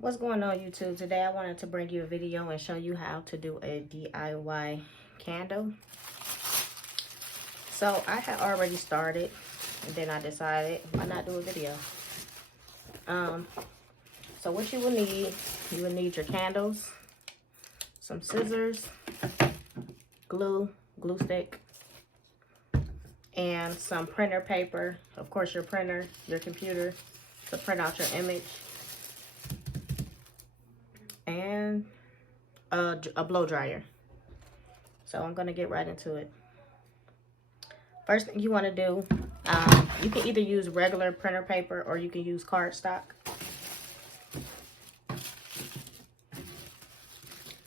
What's going on, YouTube? Today I wanted to bring you a video and show you how to do a DIY candle. So I had already started and then I decided why not do a video. So what you will need your candles, some scissors, glue stick, and some printer paper. Of course, your printer, your computer to print out your image, and a blow dryer. So I'm gonna get right into it. First thing you want to do, you can either use regular printer paper or you can use cardstock.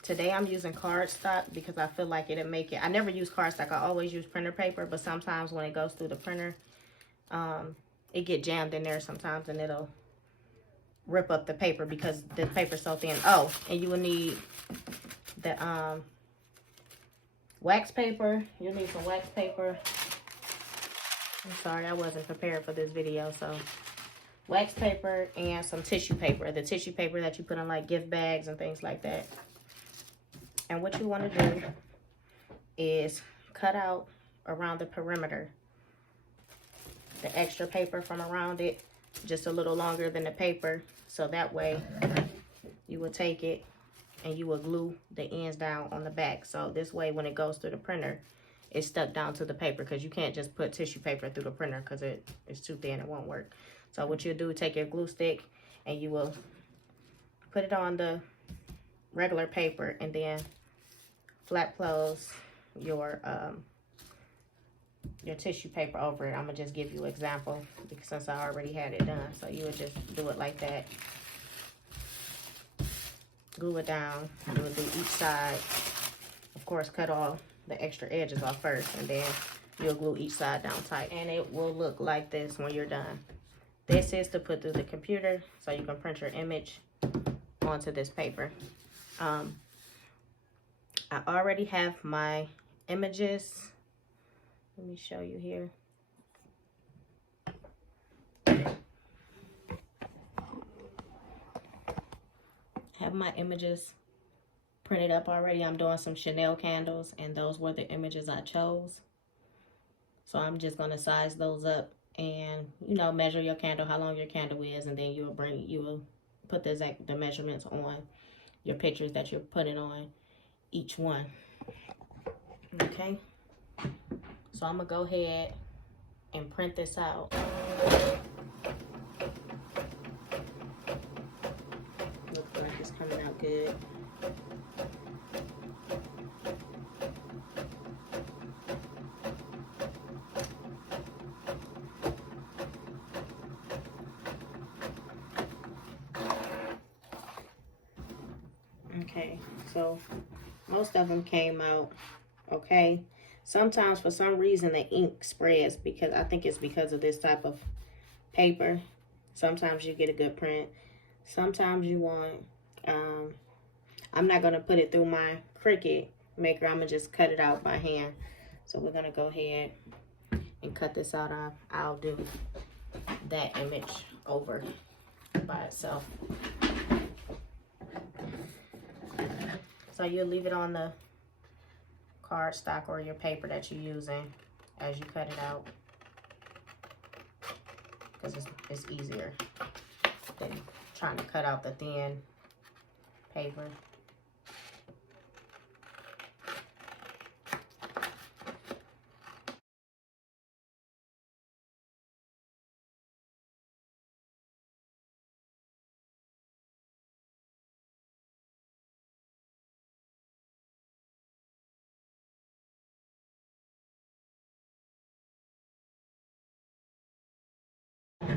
Today I'm using cardstock because I feel like it'll make it. I never use cardstock. I always use printer paper, but sometimes when it goes through the printer, it get jammed in there sometimes and it'll rip up the paper because the paper's so thin. Oh, and you will need the wax paper. You'll need some wax paper. I'm sorry, I wasn't prepared for this video. So wax paper and some tissue paper. The tissue paper that you put on like gift bags and things like that. And what you want to do is cut out around the perimeter the extra paper from around it, just a little longer than the paper, so that way you will take it and you will glue the ends down on the back. So this way when it goes through the printer, it's stuck down to the paper, because you can't just put tissue paper through the printer because it's too thin, it won't work. So what you'll do, take your glue stick and you will put it on the regular paper and then flat close your tissue paper over it. I'm gonna just give you an example because since I already had it done. So you would just do it like that. Glue it down. You would do each side. Of course, cut all the extra edges off first, and then you'll glue each side down tight. And it will look like this when you're done. This is to put through the computer so you can print your image onto this paper. I already have my images. Let me show you here. Have my images printed up already. I'm doing some Chanel candles, and those were the images I chose. So I'm just gonna size those up and, you know, measure your candle, how long your candle is, and then you will put the measurements on your pictures that you're putting on each one. Okay, so I'm gonna go ahead and print this out. Looks like it's coming out good. Okay, so most of them came out okay. Sometimes for some reason the ink spreads, because I think it's because of this type of paper. Sometimes you get a good print. Sometimes you want, I'm not going to put it through my Cricut maker. I'm going to just cut it out by hand. So we're going to go ahead and cut this out. I'll do that image over by itself. So you'll leave it on the cardstock or your paper that you're using as you cut it out, because it's easier than trying to cut out the thin paper.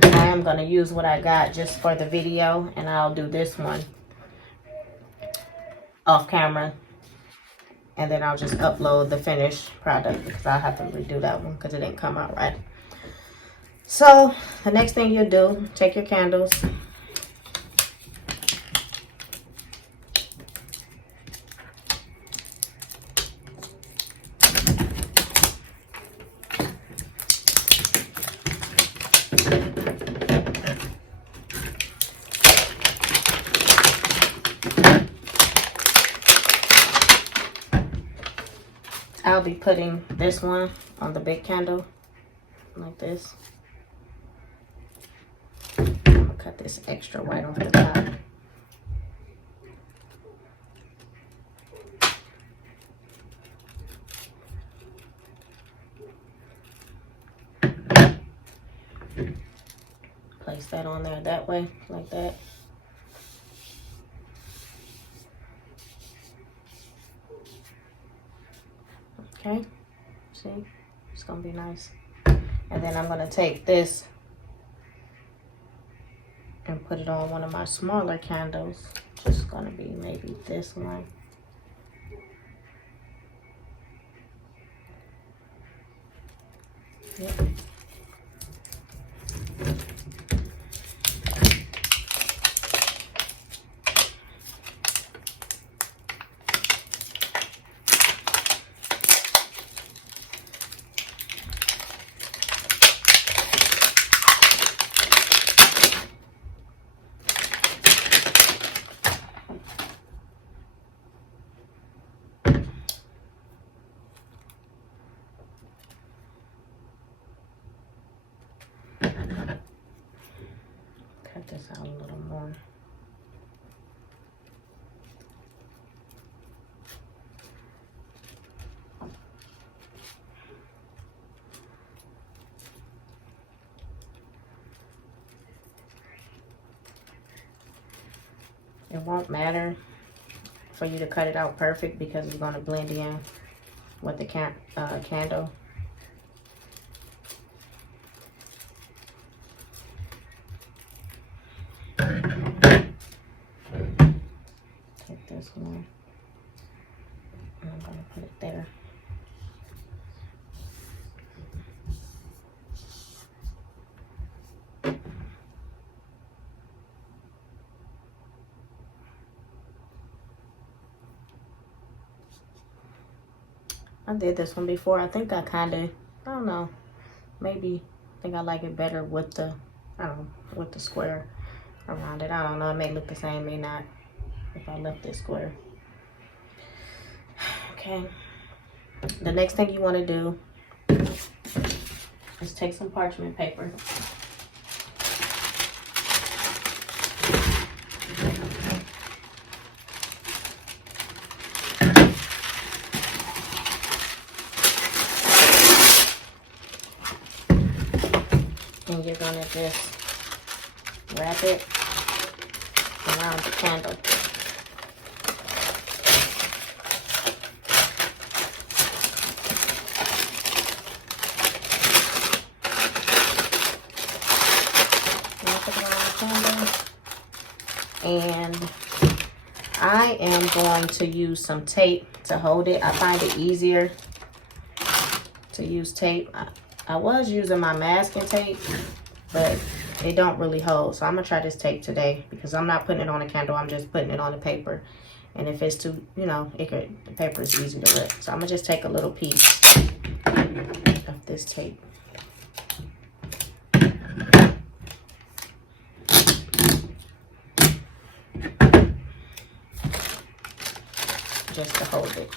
I am going to use what I got just for the video, and I'll do this one off camera, and then I'll just upload the finished product because I'll have to redo that one because it didn't come out right. So the next thing you'll do, take your candles, I'll be putting this one on the big candle like this. I'm gonna cut this extra white off the top. Place that on there that way, like that. Okay, see, it's gonna be nice. And then I'm gonna take this and put it on one of my smaller candles. Just gonna be maybe this one. Yep. Cut this out a little more. It won't matter for you to cut it out perfect because it's going to blend in with the candle. Take this one and I'm going to put it there. I did this one before. I think I don't know, maybe I think I like it better with the, with the square around it. I don't know, it may look the same, may not, if I left this square. Okay, the next thing you want to do is take some parchment paper. And you're gonna just wrap it around the candle. Wrap it around the candle. And I am going to use some tape to hold it. I find it easier to use tape. I was using my masking tape, but it don't really hold. So I'm gonna try this tape today because I'm not putting it on a candle. I'm just putting it on the paper. And if it's too, the paper is easy to rip. So I'm gonna just take a little piece of this tape. Just to hold it.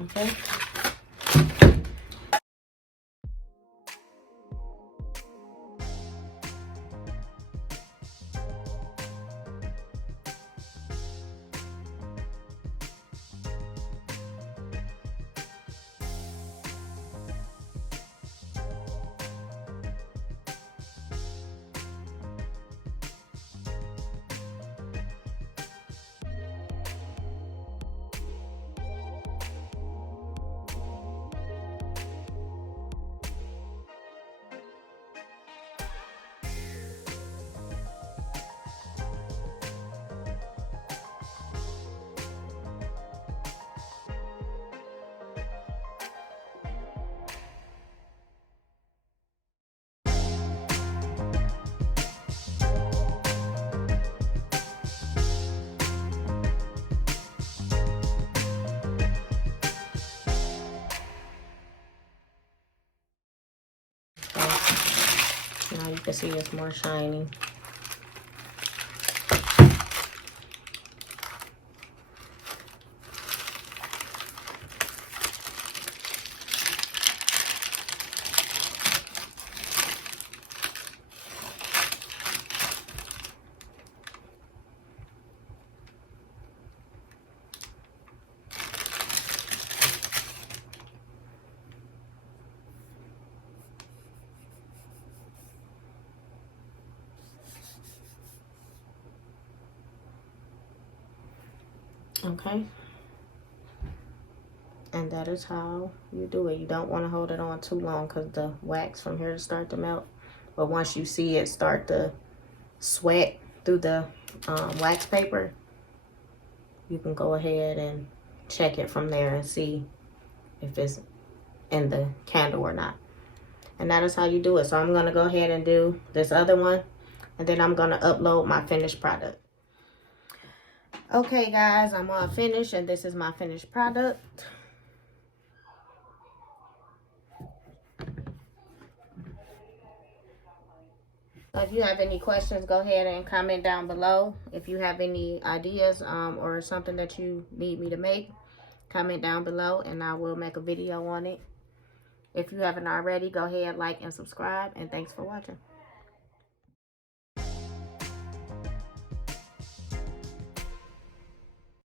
Okay. Now you can see it's more shiny. Okay. And that is how you do it. You don't want to hold it on too long because the wax from here to start to melt. But once you see it start to sweat through the wax paper, you can go ahead and check it from there and see if it's in the candle or not. And that is how you do it. So I'm going to go ahead and do this other one, and then I'm going to upload my finished product. Okay guys, I'm all finished, and this is my finished product. If you have any questions, go ahead and comment down below. If you have any ideas or something that you need me to make, comment down below and I will make a video on it. If you haven't already, go ahead, like and subscribe, and thanks for watching.